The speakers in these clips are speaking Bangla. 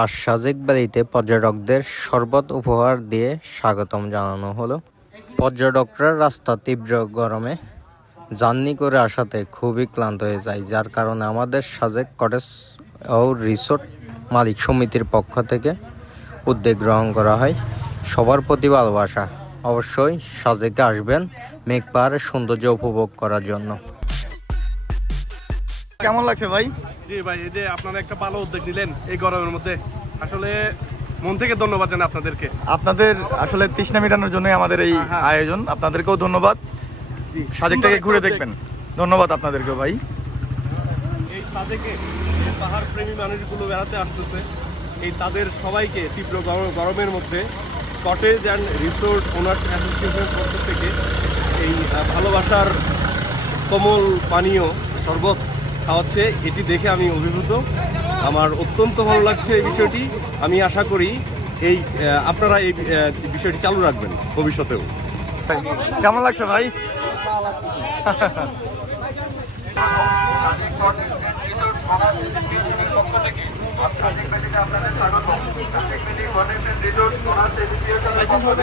আর সাজেক বাড়িতে পর্যটকদের শরবত উপহার দিয়ে স্বাগতম জানানো হলো। পর্যটকরা রাস্তা তীব্র গরমে জার্নি করে আসাতে খুবই ক্লান্ত হয়ে যায়, যার কারণে আমাদের সাজেক কটেজ ও রিসোর্ট মালিক সমিতির পক্ষ থেকে উদ্যোগ গ্রহণ করা হয়। সবার প্রতি ভালোবাসা। অবশ্যই সাজেকে আসবেন মেঘ পাহাড়ের সৌন্দর্য উপভোগ করার জন্য। কেমন লাগছে ভাই? জি ভাই এই যে আপনারা একটা ভালো উদ্যোগ নিলেন এই গরমের মধ্যে আসলে মন থেকে ধন্যবাদ জানাই আপনাদেরকে। আপনাদের আসলে তৃষ্ণা মেটানোর জন্যই আমাদের এই হ্যাঁ, হ্যাঁ। আয়োজন। আপনাদেরকেও ধন্যবাদ। সাজেকটাকে ঘুরে দেখবেন। ধন্যবাদ আপনাদেরকেও ভাই। এই সাজেকে পাহাড় প্রেমী মানুষগুলো বেড়াতে আসতেছে। এই তাদের সবাইকে তীব্র গরম- গরমের মধ্যে কটেজ অ্যান্ড রিসোর্ট ওনার্স অ্যাসোসিয়েশনের পক্ষ থেকে এই ভালোবাসার কোমল পানীয় শরবত খাওয়াচ্ছে এটি দেখে আমি অভিভূত। আমার অত্যন্ত ভালো লাগছে এই বিষয়টি। আমি আশা করি এই আপনারা এই বিষয়টি চালু রাখবেন ভবিষ্যতেও। কেমন লাগছে ভাই? আপনাদের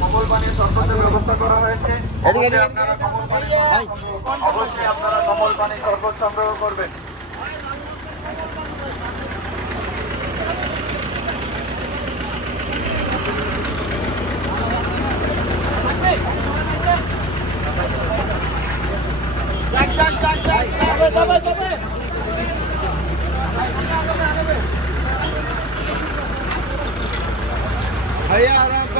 কমল পানির শরবতের ব্যবস্থা করা হয়েছে। অবশ্যই আপনারা কমল পানি অবশ্যই আপনারা কমল পানি শরবত সংগ্রহ করবেন।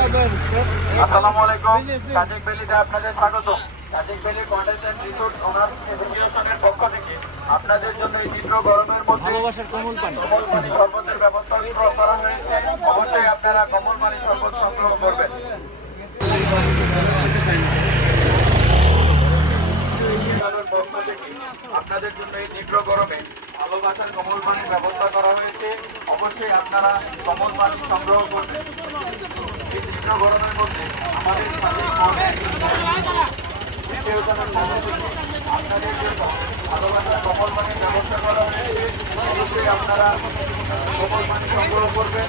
আসসালামু আলাইকুম। সাজেক ভ্যালিতে আপনাদের স্বাগত। Sajek valley cottage resort owner অ্যাসোসিয়েশনের পক্ষ থেকে আপনাদের জন্য এই তীব্র গরমের মধ্যে ভালোবাসার কমল পানি। কমল পানি শরবতের ব্যবস্থা করা হয়েছে। অবশ্যই আপনারা কমল পানি শরবত সংগ্রহ করবেন। আপনাদের জন্য এই তীব্র গরমে ভালোবাসার কমল পানির ব্যবস্থা করা হয়েছে। অবশ্যই আপনারা কমল পানি সংগ্রহ করবেন। আমাদের আপনাদের জন্য ভালোবাসার কমল পানির ব্যবস্থা করা হয়েছে অবশ্যই আপনারা কমল পানি সংগ্রহ করবেন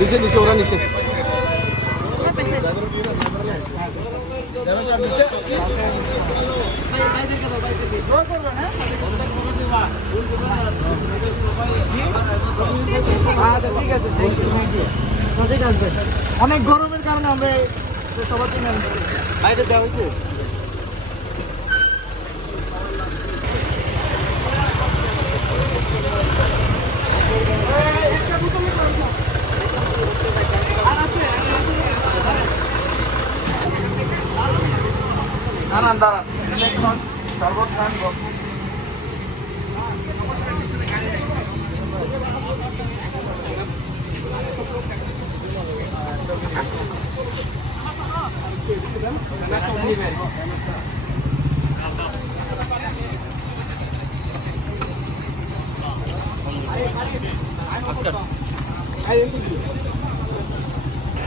নিচে নিচে ওরা নিচে অনেক গরমের কারণে আমরা সবার বাইরে দেওয়া হয়েছে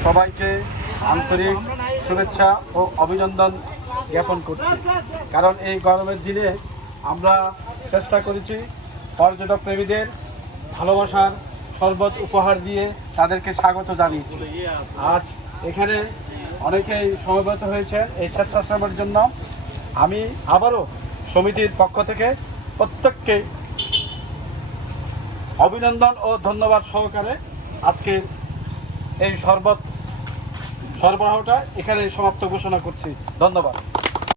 সবাইকে আন্তরিক শুভেচ্ছা ও অভিনন্দন। জ্ঞাপন করছি। কারণ এই গরমের দিনে আমরা চেষ্টা করেছি পর্যটক প্রেমীদের ভালোবাসার শরবত উপহার দিয়ে তাদেরকে স্বাগত জানিয়েছি। আজ এখানে অনেকেই সমবেত হয়েছে এই স্বেচ্ছাশ্রমের জন্য। আমি আবারও সমিতির পক্ষ থেকে প্রত্যেককে অভিনন্দন ও ধন্যবাদ সহকারে আজকে এই শরবত সরবরাহটা এখানে সমাপ্ত ঘোষণা করছি। ধন্যবাদ।